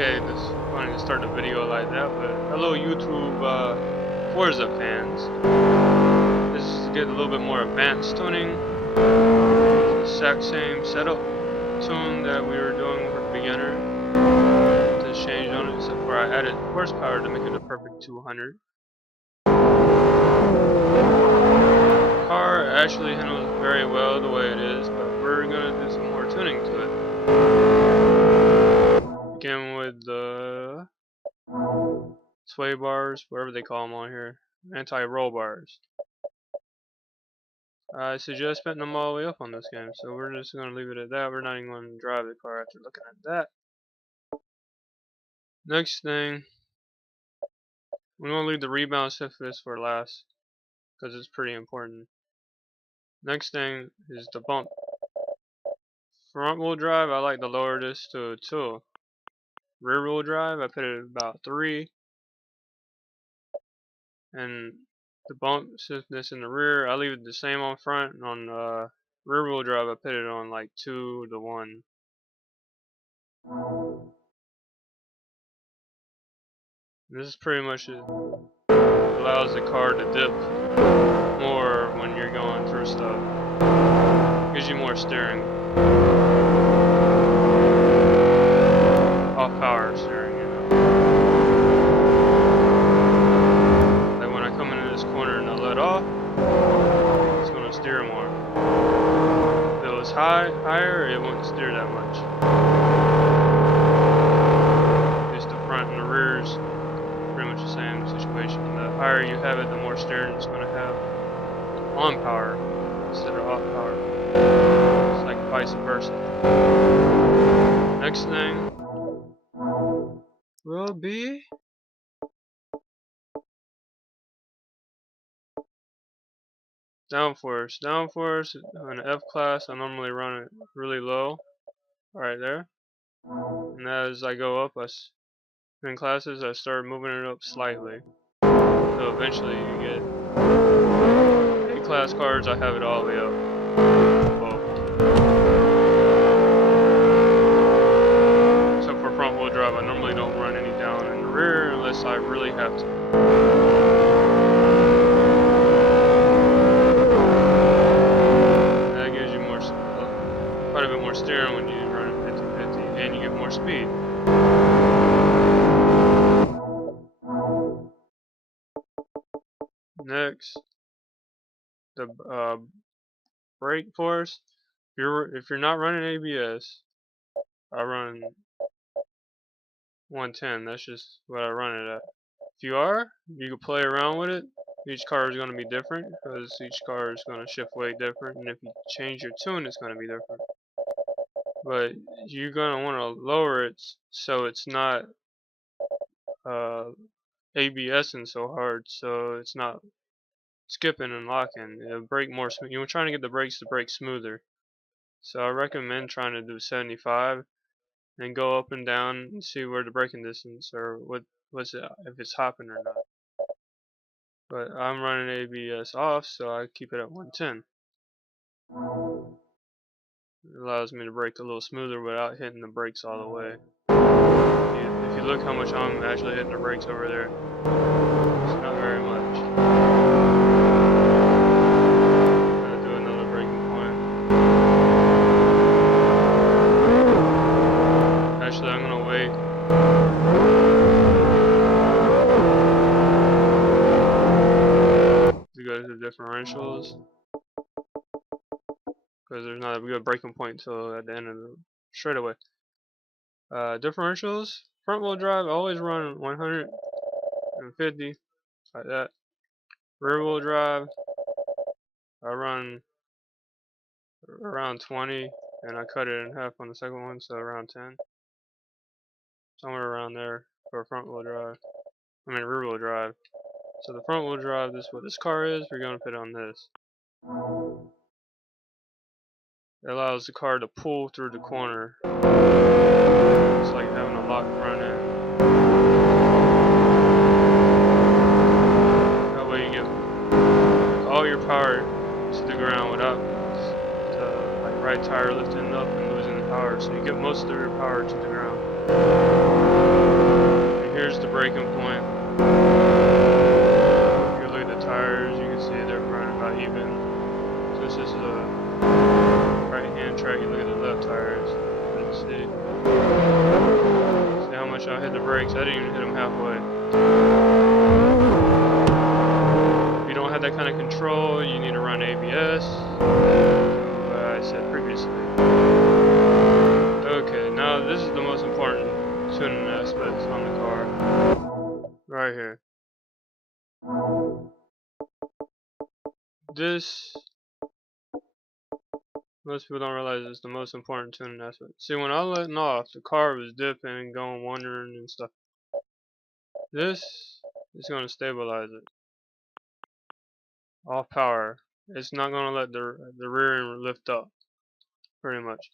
Okay, this is funny to start a video like that, but hello YouTube Forza fans. This is to get a little bit more advanced tuning. It's the exact same setup tune that we were doing with the beginner. Just changed on it, except for I added horsepower to make it a perfect 200. The car actually handles very well the way it is, but we're gonna do some more tuning to it. Begin with the sway bars, whatever they call them on here, anti-roll bars. I suggest putting them all the way up on this game, so we're just going to leave it at that. We're not even going to drive the car after looking at that. Next thing, we're going to leave the rebound stiffness for last, because it's pretty important. Next thing is the bump. Front wheel drive, I like to lower this to 2. Rear wheel drive, I put it at about 3. And the bump stiffness in the rear, I leave it the same on front, and on rear wheel drive I put it on like 2 to 1. This is pretty much it. Allows the car to dip more when you're going through stuff. Gives you more steering. Off power steering, you know. Like when I come into this corner and I let off, it's gonna steer more. If it was higher, it wouldn't steer that much. Just the front and the rears, pretty much the same situation. The higher you have it, the more steering it's going to have on power instead of off power. It's like vice versa. Next thing will be downforce. Downforce in the F class, I normally run it really low, right there. And as I go up, in classes, I start moving it up slightly. So eventually you get A-class cars, I have it all the way up. So for front wheel drive, I normally don't run any down in the rear unless I really have to. That gives you quite a bit more steering when you run it 50-50, and you get more speed. Next, the brake force. If you're not running ABS, I run 110. That's just what I run it at. If you are, you can play around with it. Each car is going to be different because each car is going to shift weight different, and if you change your tune, it's going to be different. But you're going to want to lower it so it's not ABSing so hard, so it's not skipping and locking. It'll brake more smooth. You're trying to get the brakes to brake smoother. So I recommend trying to do 75 and go up and down and see where the braking distance or what's it, if it's hopping or not. But I'm running ABS off, so I keep it at 110. It allows me to brake a little smoother without hitting the brakes all the way. If you look how much I'm actually hitting the brakes over there, it's not very much. Gotta do another braking point. Actually, I'm gonna wait. To go to the differentials, because there's not a good braking point until at the end of the straightaway. Differentials, front wheel drive, I always run 150 like that. Rear wheel drive, I run around 20, and I cut it in half on the second one, so around 10. Somewhere around there for front wheel drive. I mean rear wheel drive. So the front wheel drive, this is what this car is. We're going to put it on this. It allows the car to pull through the corner. It's like having a locked front end. That way you get all your power to the ground without the right tire lifting up and losing the power. So you get most of your power to the ground. here's the braking point. If you look at the tires, you can see they're running about even. So this is the right hand track. You look at the left tires. Let's see. See how much I hit the brakes. I didn't even hit them halfway. If you don't have that kind of control, you need to run ABS. I said previously. Okay, now this is the most important tuning aspects on the car. Right here. This, most people don't realize it's the most important tuning aspect. See, when I let off, the car was dipping and going wandering and stuff. This is going to stabilize it. Off power. It's not going to let the rear end lift up, pretty much.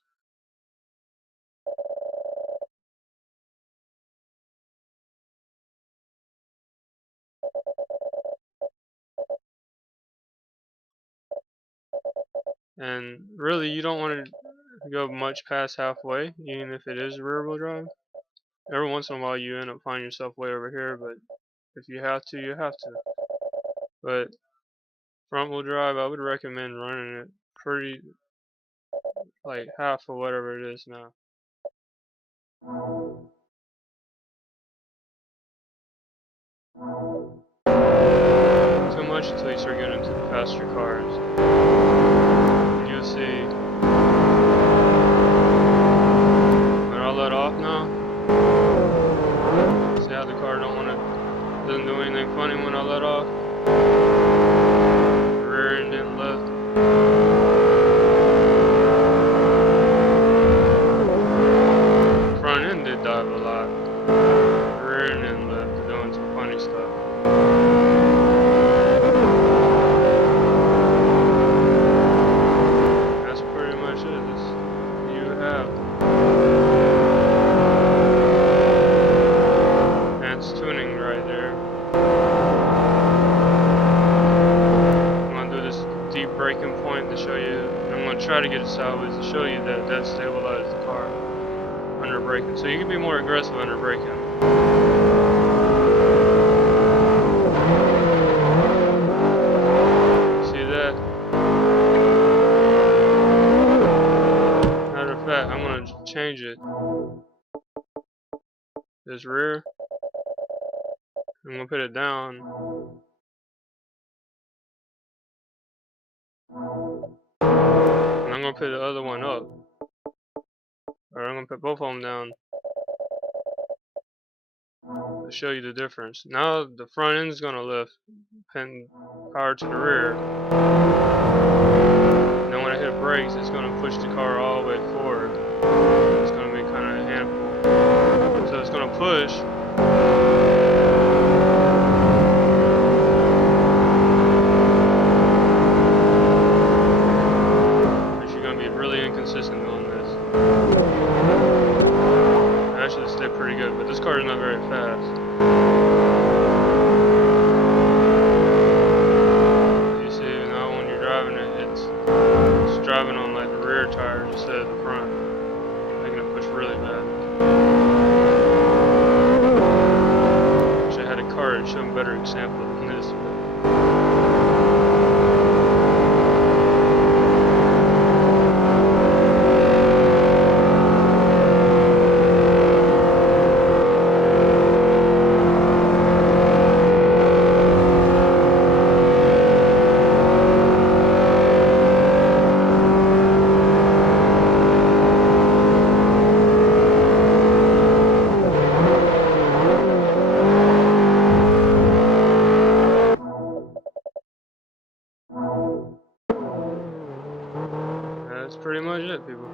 And really, you don't want to go much past halfway, even if it is rear wheel drive. Every once in a while, you end up finding yourself way over here, but if you have to, you have to. But front wheel drive, I would recommend running it pretty, like half of whatever it is now. Too much until you start getting into the faster cars. And you'll see when I let off now. See how the car doesn't do anything funny when I let off. The rear end didn't lift. Front end did dive a lot. The rear end didn't lift. They're doing some funny stuff. That's pretty much it. You have advanced tuning right there. I'm going to do this deep braking point to show you. I'm going to try to get it sideways to show you that stabilizes the car under braking. So you can be more aggressive under braking. See that? Matter of fact, I'm going to change it. This rear, I'm going to put it down. And I'm going to put the other one up. Or I'm going to put both of them down to show you the difference. Now the front end is going to lift, pin power to the rear. And then when I hit brakes, it's going to push the car all the way forward. It's going to be kind of a handful. So it's going to push. But you're going to be really inconsistent doing this. Actually stay pretty good, but this car is not very fast. You see now when you're driving it, it's driving on like the rear tires instead of the front, making it push really bad. Wish I had a car to show a better example than this. That's pretty much it, people.